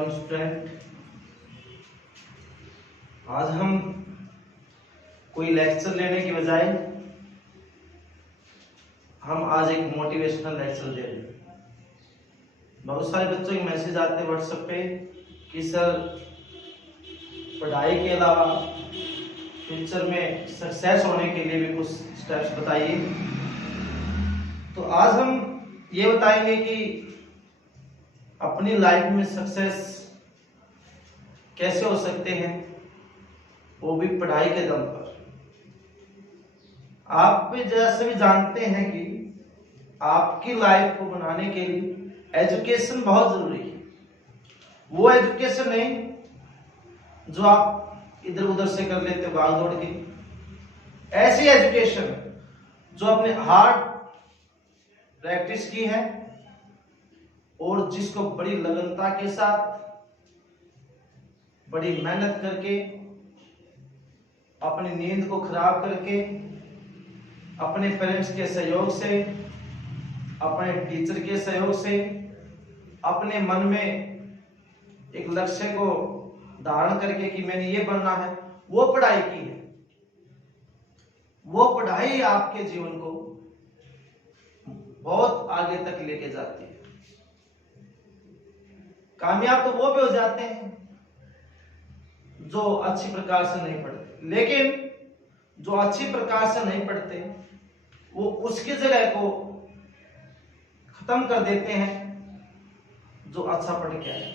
Morning student. आज हम कोई लेक्चर लेने की बजाय हम आज एक मोटिवेशनल लेक्चर दे रहे हैं। बहुत सारे बच्चों के मैसेज आते हैं व्हाट्सएप पे कि सर पढ़ाई के अलावा फ्यूचर में सक्सेस होने के लिए भी कुछ स्टेप्स बताइए। तो आज हम ये बताएंगे कि अपनी लाइफ में सक्सेस कैसे हो सकते हैं, वो भी पढ़ाई के दम पर। आप भी जैसे भी जानते हैं कि आपकी लाइफ को बनाने के लिए एजुकेशन बहुत जरूरी है। वो एजुकेशन नहीं जो आप इधर उधर से कर लेते हो भाग दौड़ के, ऐसी एजुकेशन जो अपने हार्ड प्रैक्टिस की है और जिसको बड़ी लगनता के साथ बड़ी मेहनत करके अपनी नींद को खराब करके अपने पेरेंट्स के सहयोग से, अपने टीचर के सहयोग से, अपने मन में एक लक्ष्य को धारण करके कि मैंने ये बनना है, वो पढ़ाई की है। वो पढ़ाई आपके जीवन को बहुत आगे तक लेके जाती है। कामयाब तो वो भी हो जाते हैं जो अच्छी प्रकार से नहीं पढ़ते, लेकिन जो अच्छी प्रकार से नहीं पढ़ते वो उसकी जगह को खत्म कर देते हैं जो अच्छा पढ़ के आए।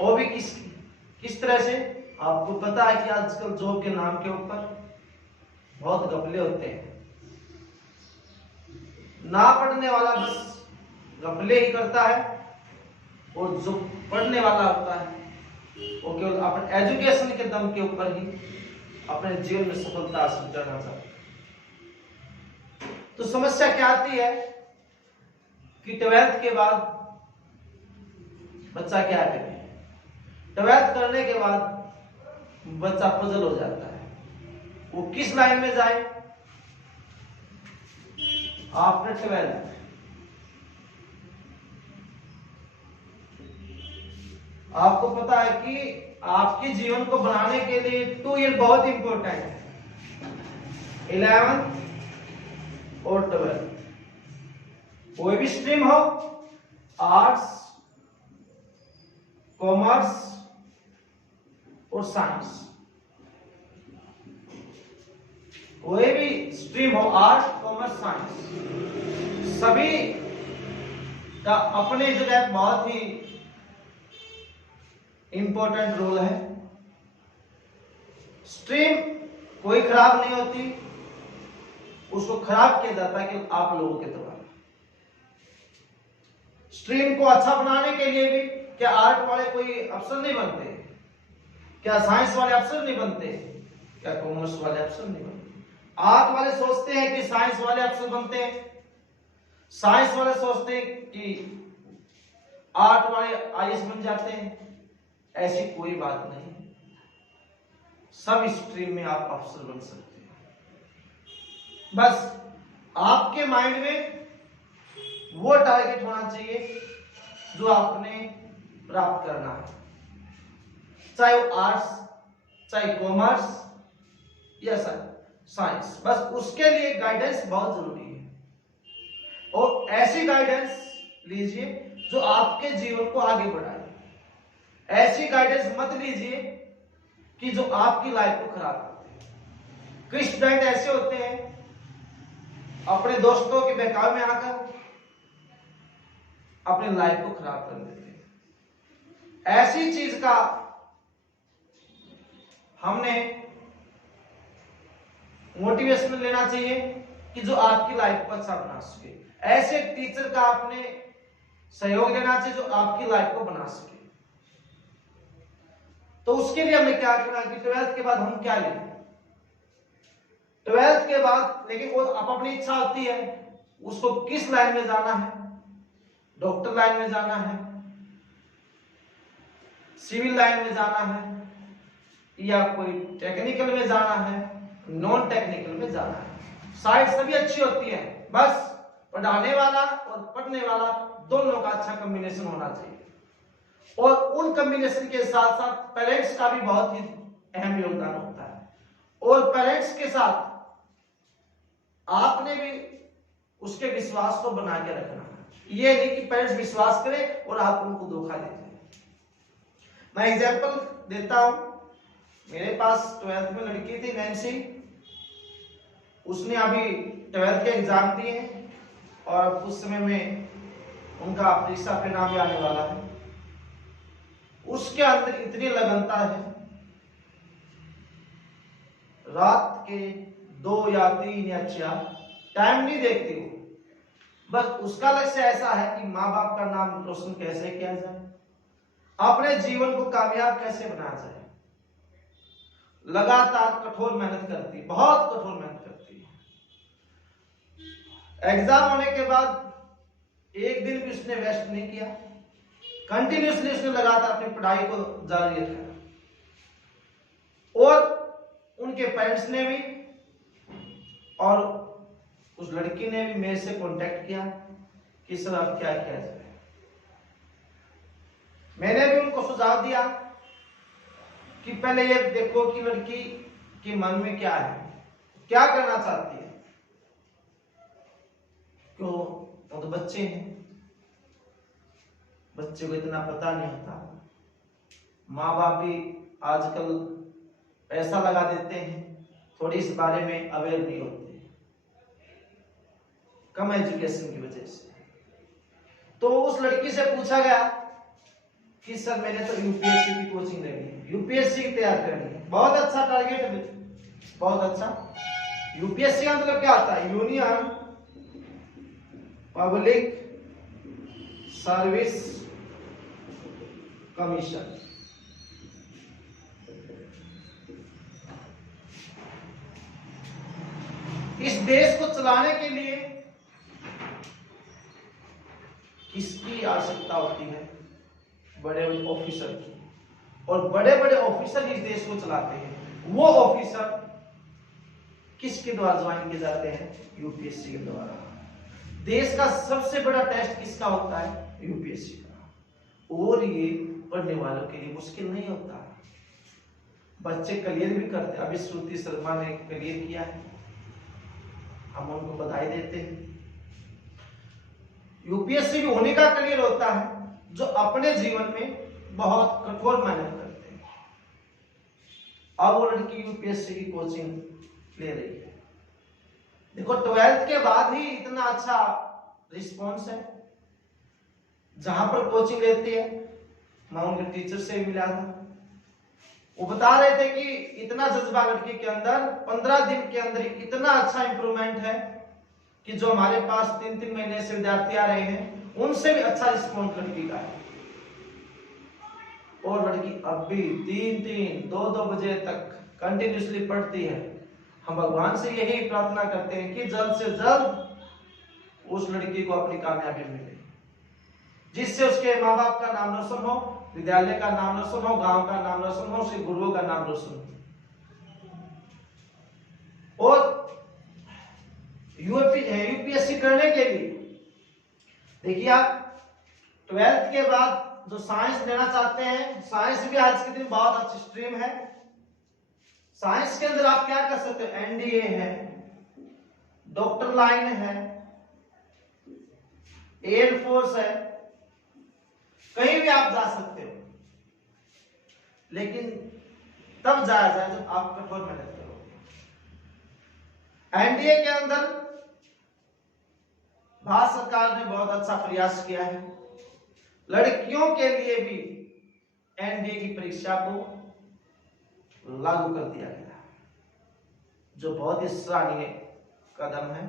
और भी किस तरह से, आपको पता है कि आजकल जॉब के नाम के ऊपर बहुत घपले होते हैं। ना पढ़ने वाला बस घपले ही करता है और जो पढ़ने वाला होता है वो केवल अपने एजुकेशन के दम के ऊपर ही अपने जीवन में सफलता हासिल करना चाहता है। तो समस्या क्या आती है कि 12th के बाद बच्चा क्या करे। 12th करने के बाद बच्चा पजल हो जाता है, वो किस लाइन में जाए। आफ्टर 12th आपको पता है कि आपके जीवन को बनाने के लिए 2 ईयर बहुत इंपॉर्टेंट है, 11th और 12th। कोई भी स्ट्रीम हो, आर्ट्स, कॉमर्स और साइंस, कोई भी स्ट्रीम हो, आर्ट्स, कॉमर्स, साइंस, सभी का अपने जगह बहुत ही इंपॉर्टेंट रोल है। स्ट्रीम कोई खराब नहीं होती, उसको खराब किया जाता है कि आप लोगों के द्वारा। स्ट्रीम को अच्छा बनाने के लिए भी क्या आर्ट वाले कोई अफसर नहीं बनते, क्या साइंस वाले अफसर नहीं बनते, क्या कॉमर्स वाले अफसर नहीं बनते। आर्ट वाले सोचते हैं कि साइंस वाले अफसर बनते हैं, साइंस वाले सोचते हैं कि आर्ट वाले आईएएस बन जाते हैं। ऐसी कोई बात नहीं, सब स्ट्रीम में आप अफसर बन सकते हैं। बस आपके माइंड में वो टारगेट होना चाहिए जो आपने प्राप्त करना है, चाहे वो आर्ट्स, चाहे कॉमर्स या साइंस। बस उसके लिए गाइडेंस बहुत जरूरी है और ऐसी गाइडेंस लीजिए जो आपके जीवन को आगे बढ़ाए। ऐसी गाइडेंस मत लीजिए कि जो आपकी लाइफ को खराब करते हैं। कुछ स्टूडेंट ऐसे होते हैं अपने दोस्तों के बहकावे में आकर अपनी लाइफ को खराब कर देते हैं। ऐसी चीज का हमने मोटिवेशन लेना चाहिए कि जो आपकी लाइफ को अच्छा बना सके। ऐसे टीचर का आपने सहयोग लेना चाहिए जो आपकी लाइफ को बना सके। तो उसके लिए हमें क्या करना है कि 12th के बाद हम क्या लें। 12th के बाद लेकिन वो अपनी इच्छा होती है उसको किस लाइन में जाना है, डॉक्टर लाइन में जाना है, सिविल लाइन में जाना है या कोई टेक्निकल में जाना है, नॉन टेक्निकल में जाना है। साइड सभी अच्छी होती है, बस पढ़ाने वाला और पढ़ने वाला दोनों का अच्छा कॉम्बिनेशन होना चाहिए। और उन कॉम्बिनेशन के साथ साथ पेरेंट्स का भी बहुत ही अहम योगदान होता है। और पेरेंट्स के साथ आपने भी उसके विश्वास को बना के रखना है। ये नहीं कि पेरेंट्स विश्वास करें और आप उनको धोखा देते हैं। मैं एग्जांपल देता हूं, मेरे पास 12th में लड़की थी नैन्सी, उसने अभी 12th के एग्जाम दिए हैं और कुछ समय में उनका परीक्षा परिणाम भी आने वाला है। उसके अंदर इतनी लगनता है, रात के 2 या 3 या 4 टाइम नहीं देखती वो, बस उसका लक्ष्य ऐसा है कि माँ बाप का नाम रोशन कैसे किया जाए, अपने जीवन को कामयाब कैसे बनाया जाए। लगातार कठोर मेहनत करती, बहुत कठोर मेहनत करती है। एग्जाम होने के बाद एक दिन भी उसने वेस्ट नहीं किया, कंटिन्यूसली उसने लगातार अपनी पढ़ाई को जारी रखा। और उनके पेरेंट्स ने भी और उस लड़की ने भी मेरे से कांटेक्ट किया कि सर अब क्या किया जाए। मैंने भी उनको सुझाव दिया कि पहले ये देखो कि लड़की के मन में क्या है, क्या करना चाहती है। क्यों, वो तो बच्चे हैं, बच्चे को इतना पता नहीं होता। माँ बाप भी आजकल पैसा लगा देते हैं, थोड़ी इस बारे में अवेयर नहीं होते, कम एजुकेशन की वजह से। तो उस लड़की से पूछा गया कि सर मैंने तो यूपीएससी की कोचिंग लेनी है, यूपीएससी की तैयार करनी है, बहुत अच्छा टारगेट है, बहुत अच्छा। यूपीएससी का मतलब क्या होता है? Union public service commission. इस देश को चलाने के लिए किसकी आवश्यकता होती है? बड़े बड़े ऑफिसर की। और बड़े बड़े ऑफिसर इस देश को चलाते हैं। वो ऑफिसर किसके द्वारा ज्वाइन किए जाते हैं? यूपीएससी के द्वारा। देश का सबसे बड़ा टेस्ट किसका होता है? यूपीएससी का। और ये पढ़ने वालों के लिए मुश्किल नहीं होता, बच्चे क्लियर भी करते हैं। अभी श्रुति शर्मा ने क्लियर किया है, हम उनको बधाई देते हैं। यूपीएससी भी उन्हीं का क्लियर होता है जो अपने जीवन में बहुत कठोर मेहनत करते हैं। अब वो लड़की यूपीएससी की कोचिंग ले रही है। देखो 12th के बाद ही इतना अच्छा रिस्पॉन्स है। जहां पर कोचिंग लेती है, मैं उनके टीचर से मिला था, वो बता रहे थे कि इतना जज्बा लड़की के अंदर, 15 दिन के अंदर इतना अच्छा इंप्रूवमेंट है कि जो हमारे पास 3-3 महीने से विद्यार्थी आ रहे हैं, उनसे भी अच्छा रिस्पॉन्स लड़की का है। और लड़की अब भी 3-3, 2-2 बजे तक कंटिन्यूसली पढ़ती है। हम भगवान से यही प्रार्थना करते हैं कि जल्द से जल्द उस लड़की को अपनी कामयाबी मिले, जिससे उसके माँ बाप का नाम रोशन हो, विद्यालय का नाम रोशन हो, गांव का नाम रोशन हो, उसके गुरुओं का नाम रोशन हो। और यूपीएससी करने के लिए देखिए, आप 12th के बाद जो साइंस लेना चाहते हैं, साइंस भी आज के दिन बहुत अच्छी स्ट्रीम है। साइंस के अंदर आप क्या कर सकते हो? एनडीए है, डॉक्टर लाइन है, एयरफोर्स है, कहीं भी आप जा सकते हो। लेकिन तब जाया जाए जब आप कठोर मेहनत करोगे। एनडीए के अंदर भारत सरकार ने बहुत अच्छा प्रयास किया है। लड़कियों के लिए भी एनडीए की परीक्षा को लागू कर दिया गया, जो बहुत ही सराहनीय कदम है।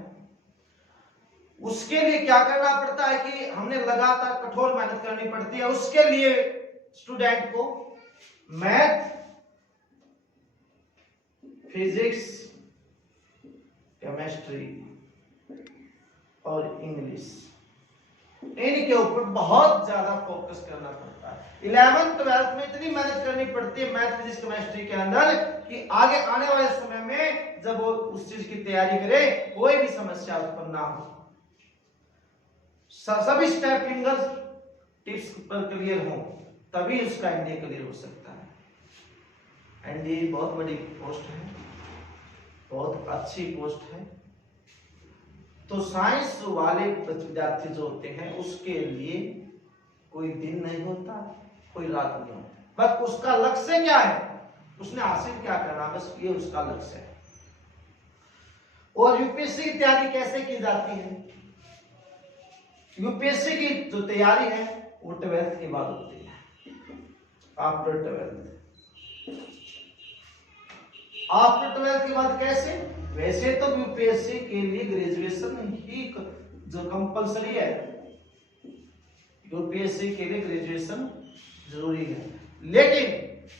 उसके लिए क्या करना पड़ता है कि हमने लगातार कठोर मेहनत करनी पड़ती है। उसके लिए स्टूडेंट को मैथ, फिजिक्स, केमिस्ट्री और इंग्लिश, इनके ऊपर बहुत ज्यादा फोकस करना पड़ता है। 11th 12th में इतनी मेहनत करनी पड़ती है मैथ, फिजिक्स, केमिस्ट्री के अंदर कि आगे आने वाले समय में जब वो उस चीज की तैयारी करे, कोई भी समस्या उत्पन्न ना हो, सभी स्टेप फिंगर्स टिप्स पर क्लियर हो, तभी उसका एनडीए क्लियर हो सकता है। एनडीए बहुत बड़ी पोस्ट है, बहुत अच्छी पोस्ट है। तो साइंस वाले विद्यार्थी जो होते हैं उसके लिए कोई दिन नहीं होता, कोई रात नहीं होता, बस उसका लक्ष्य क्या है, उसने हासिल क्या करना, बस ये उसका लक्ष्य है। और यूपीएससी की तैयारी कैसे की जाती है? यूपीएससी की जो तैयारी है वो 12th के बाद होती है। आफ्टर 12th के बाद कैसे? वैसे तो यूपीएससी के लिए ग्रेजुएशन ही जो कंपलसरी है, यूपीएससी के लिए ग्रेजुएशन जरूरी है, लेकिन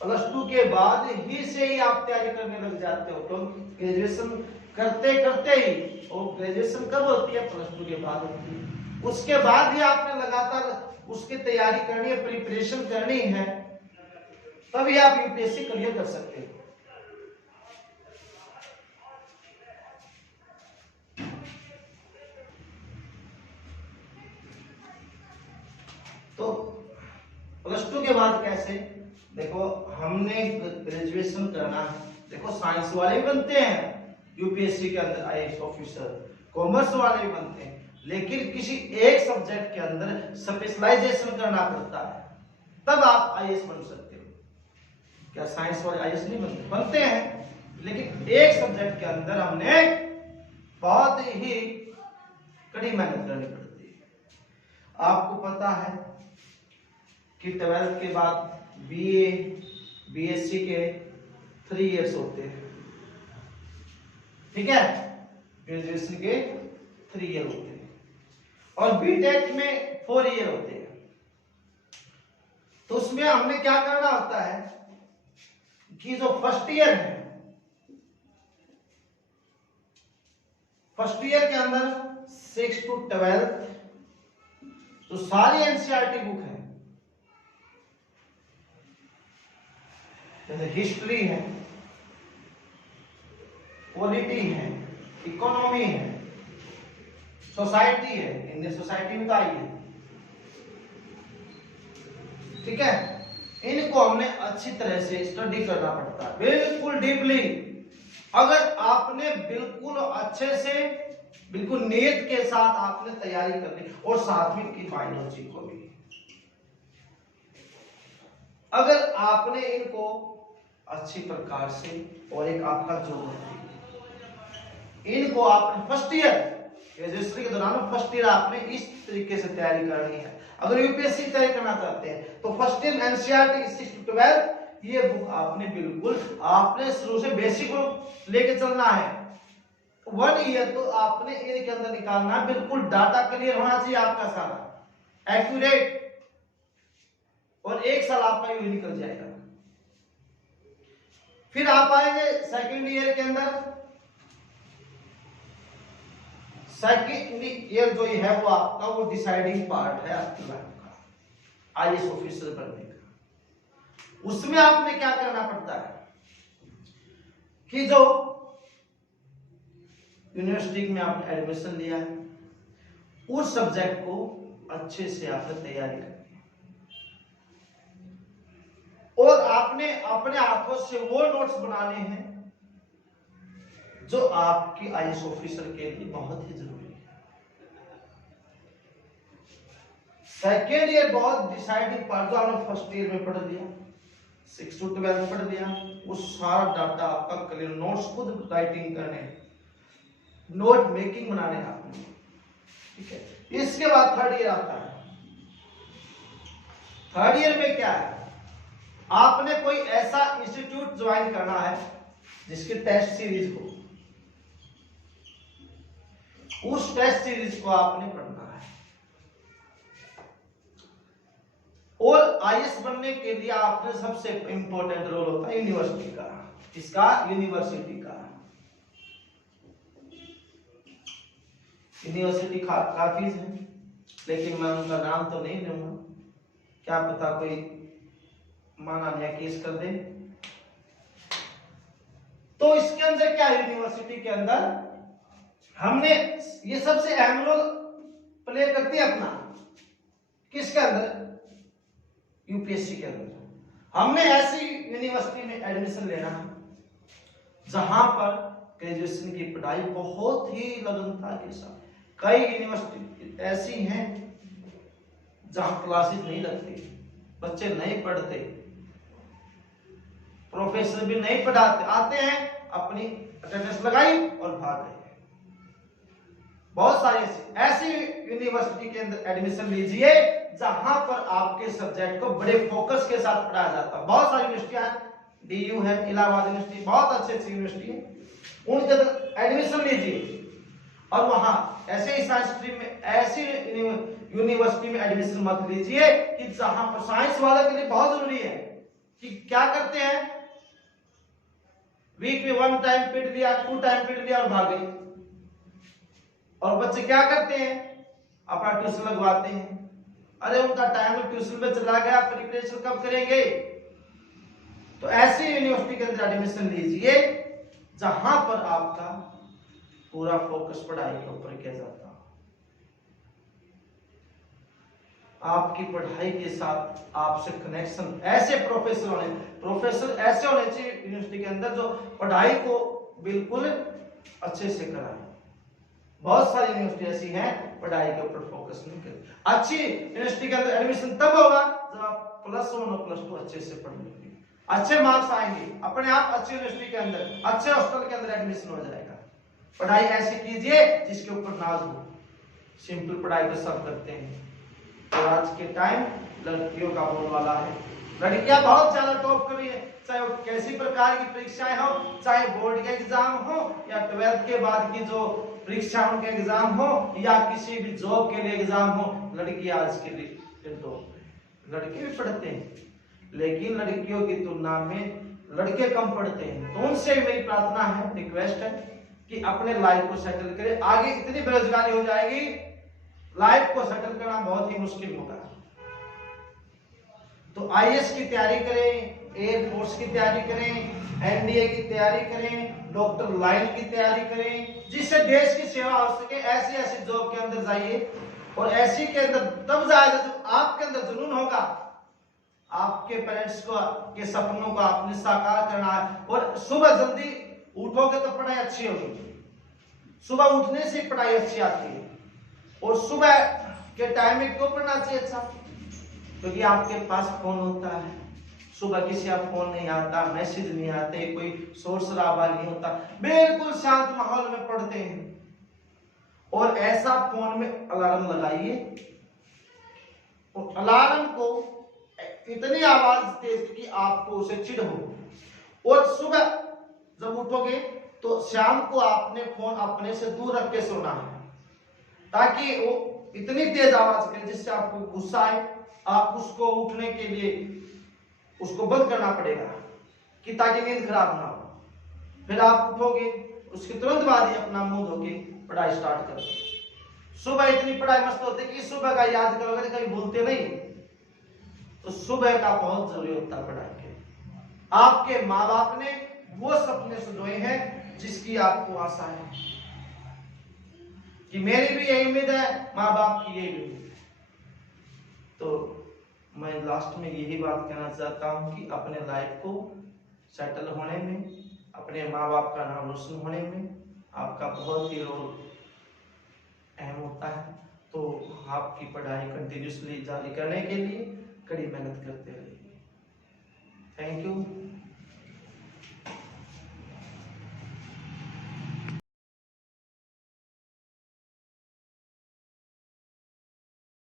+2 के बाद ही से ही आप तैयारी करने लग जाते हो, क्योंकि ग्रेजुएशन करते करते ही, और ग्रेजुएशन कब होती है? +2 के बाद होती है। उसके बाद ही आपने लगातार उसकी तैयारी करनी है, प्रिपरेशन करनी है, तभी आप यूपीएससी क्लियर कर सकते हो। तो +2 के बाद कैसे? देखो हमने ग्रेजुएशन करना है, देखो साइंस वाले भी बनते हैं यूपीएससी के अंदर आईएएस ऑफिसर, कॉमर्स वाले भी बनते हैं, लेकिन किसी एक सब्जेक्ट के अंदर स्पेशलाइजेशन करना पड़ता है, तब आप आईएएस बन सकते हो। क्या साइंस वाले आईएएस नहीं बनते? बनते हैं, लेकिन एक सब्जेक्ट के अंदर हमने बहुत ही कड़ी मेहनत करनी पड़ती है। आपको पता है कि 12th के बाद बीए, बीएससी के 3 इयर्स होते हैं, ठीक है, ग्रेजुएशन के 3 ईयर होते हैं, और बीटेक में 4 ईयर होते हैं। तो उसमें हमने क्या करना होता है कि जो फर्स्ट ईयर है, फर्स्ट ईयर के अंदर 6 to 12 तो सारी एनसीईआरटी बुक है, जैसे हिस्ट्री है, पॉलिटी है, इकोनॉमी है, सोसाइटी है, इंडियन सोसाइटी में तो आई है, ठीक है। इनको हमने अच्छी तरह से स्टडी करना पड़ता है, बिल्कुल डीपली। अगर आपने बिल्कुल अच्छे से, बिल्कुल नियत के साथ आपने तैयारी करनी, और साथ में की बायोलॉजी को भी, अगर आपने इनको अच्छी प्रकार से, और एक आपका जो इनको आपने फर्स्ट ईयर ग्रेजुएशन के दौरान फर्स्ट ईयर आपने इस तरीके से तैयारी करनी है। अगर यूपीएससी की तैयारी करना चाहते हैं तो फर्स्ट ईयर एनसीईआरटी 6 to 12 ये बुक आपने बिल्कुल आपने शुरू से बेसिक लेके चलना है। 1 ईयर तो आपने इनके अंदर निकालना है, बिल्कुल डाटा क्लियर होना चाहिए आपका सारा एक्यूरेट, और 1 साल आपका यूं निकल जाएगा। फिर आप आएंगे सेकेंड ईयर के अंदर। सेकेंड ईयर जो है वो आपका वो डिसाइडिंग पार्ट है आपकी लाइफ का, आईएएस ऑफिसर बनने का। उसमें आपने क्या करना पड़ता है कि जो यूनिवर्सिटी में आपने एडमिशन लिया है, उस सब्जेक्ट को अच्छे से आपने तैयारी करनी है, और आपने अपने हाथों से वो नोट्स बनाने हैं जो आपकी आईएएस ऑफिसर के लिए बहुत ही जरूरी है। सेकेंड ईयर बहुत डिसाइडिंग पार्ट, जो आपने फर्स्ट ईयर में पढ़ लिया, 6 to 12 पढ़ लिया, वो सारा डाटा आपका क्लियर, नोट्स खुद राइटिंग करने, नोट मेकिंग बनाने आपने, ठीक है। इसके बाद थर्ड ईयर आता है। थर्ड ईयर में क्या है, आपने कोई ऐसा इंस्टीट्यूट ज्वाइन करना है जिसकी टेस्ट सीरीज हो, उस टेस्ट सीरीज को आपने पढ़ना है। और आईएएस बनने के लिए आपने सबसे इंपॉर्टेंट रोल होता है यूनिवर्सिटी का, इसका यूनिवर्सिटी का, यूनिवर्सिटी का फीस है, लेकिन मैं उनका नाम तो नहीं लूंगा, क्या पता कोई माना या केस कर दे। तो इसके अंदर क्या, यूनिवर्सिटी के अंदर हमने ये सबसे अहम रोल प्ले करती है अपना, किसके अंदर, यूपीएससी के अंदर हमने ऐसी यूनिवर्सिटी में एडमिशन लेना है जहां पर ग्रेजुएशन की पढ़ाई बहुत ही लगनता के साथ, कई यूनिवर्सिटी ऐसी हैं जहां क्लासेस नहीं लगती, बच्चे नहीं पढ़ते, प्रोफेसर भी नहीं पढ़ाते, आते हैं अपनी अटेंडेंस लगाई और भाग गए। बहुत सारी ऐसी यूनिवर्सिटी के अंदर एडमिशन लीजिए जहां पर आपके सब्जेक्ट को बड़े फोकस के साथ पढ़ाया जाता है। बहुत सारी यूनिवर्सिटियां हैं, डीयू है, इलाहाबाद यूनिवर्सिटी, बहुत अच्छी अच्छी यूनिवर्सिटी है, उनके अंदर एडमिशन लीजिए और वहां ऐसे ही साइंस स्ट्रीम में ऐसी यूनिवर्सिटी में एडमिशन मत लीजिए कि जहां पर साइंस वालों के लिए बहुत जरूरी है कि क्या करते हैं, वीक में 1 टाइम पीरियड लिया, 2 टाइम पीरियड लिया और भाग गए। और बच्चे क्या करते हैं, अपना ट्यूशन लगवाते हैं, अरे उनका टाइम ट्यूशन में चला गया, प्रिपरेशन कब करेंगे। तो ऐसी यूनिवर्सिटी के अंदर एडमिशन लीजिए जहां पर आपका पूरा फोकस पढ़ाई के ऊपर किया जाता है। आपकी पढ़ाई के साथ आपसे कनेक्शन ऐसे प्रोफेसर ऐसे होने चाहिए यूनिवर्सिटी के अंदर जो पढ़ाई को बिल्कुल अच्छे से कराएं। बहुत सारी यूनिवर्सिटी ऐसी हैं पढ़ाई के ऊपर फोकस नहीं करती। अच्छी यूनिवर्सिटी के अंदर एडमिशन तब होगा जब आप +1 और +2 अच्छे से पढ़ लेंगे, अच्छे मार्क्स आएंगे, अपने आप अच्छी यूनिवर्सिटी के अंदर अच्छे हॉस्टल के अंदर एडमिशन हो जाएगा। पढ़ाई ऐसी कीजिए जिसके ऊपर नाज हो, सिंपल पढ़ाई तो सब करते हैं। और आज के टाइम लड़कियों का बोलबाला है, लड़कियां बहुत ज्यादा टॉप कर रही है, चाहे वो कैसी प्रकार की परीक्षाएं हो, चाहे बोर्ड के एग्जाम हो या 12th के बाद की जो परीक्षा उनके एग्जाम हो या किसी भी जॉब के लिए एग्जाम हो, लड़की आज के लिए टॉप है। लड़के भी पढ़ते हैं लेकिन लड़कियों की तुलना में लड़के कम पढ़ते हैं। तो उनसे मेरी प्रार्थना है, रिक्वेस्ट है कि अपने लाइफ को सेटल करें। आगे इतनी बेरोजगारी हो जाएगी, लाइफ को सेटल करना बहुत ही मुश्किल होगा। तो आईएएस की तैयारी करें, एयरफोर्स की तैयारी करें, एनडीए की तैयारी करें, डॉक्टर लाइन की तैयारी करें, जिससे देश की सेवा हो सके। ऐसी ऐसी जॉब के अंदर जाइए और ऐसी के अंदर तब जाएगा जब आपके अंदर जुनून होगा, आपके पेरेंट्स को के सपनों को आपने साकार करना है। और सुबह जल्दी उठोगे तो पढ़ाई अच्छी होगी, सुबह उठने से पढ़ाई अच्छी आती है। और सुबह के टाइम में क्यों पढ़ना चाहिए अच्छा, क्योंकि आपके पास फोन होता है, सुबह किसी का फोन नहीं आता, मैसेज नहीं आते, कोई शोर शराबा नहीं होता, बिल्कुल शांत माहौल में पढ़ते हैं। और ऐसा फोन में अलार्म लगाइए और अलार्म को इतनी आवाज तेज कि आपको उसे चिढ़ हो। और सुबह जब उठोगे तो शाम को आपने फोन अपने से दूर रख के सोना है, ताकि वो इतनी तेज आवाज करे जिससे आपको गुस्सा आए, आप उसको उठने के लिए उसको बंद करना पड़ेगा कि ताकि नींद खराब ना हो। फिर आप उठोगे, उसके तुरंत बाद ही अपना मुंह धोके पढ़ाई स्टार्ट करो। सुबह इतनी पढ़ाई मस्त होती है कि सुबह का याद करोगे तो कभी भूलते नहीं। तो सुबह का बहुत जरूरी होता है पढ़ाई के। आपके माँ बाप ने वो सपने सजोए हैं जिसकी आपको आशा है कि मेरी भी यही उम्मीद है, माँ बाप की यही उम्मीद है। तो मैं लास्ट में यही बात कहना चाहता हूँ कि अपने लाइफ को सेटल होने में, अपने माँ बाप का नाम रोशन होने में आपका बहुत ही रोल अहम होता है। तो आपकी पढ़ाई कंटिन्यूसली जारी करने के लिए कड़ी मेहनत करते रहिए। Thank you.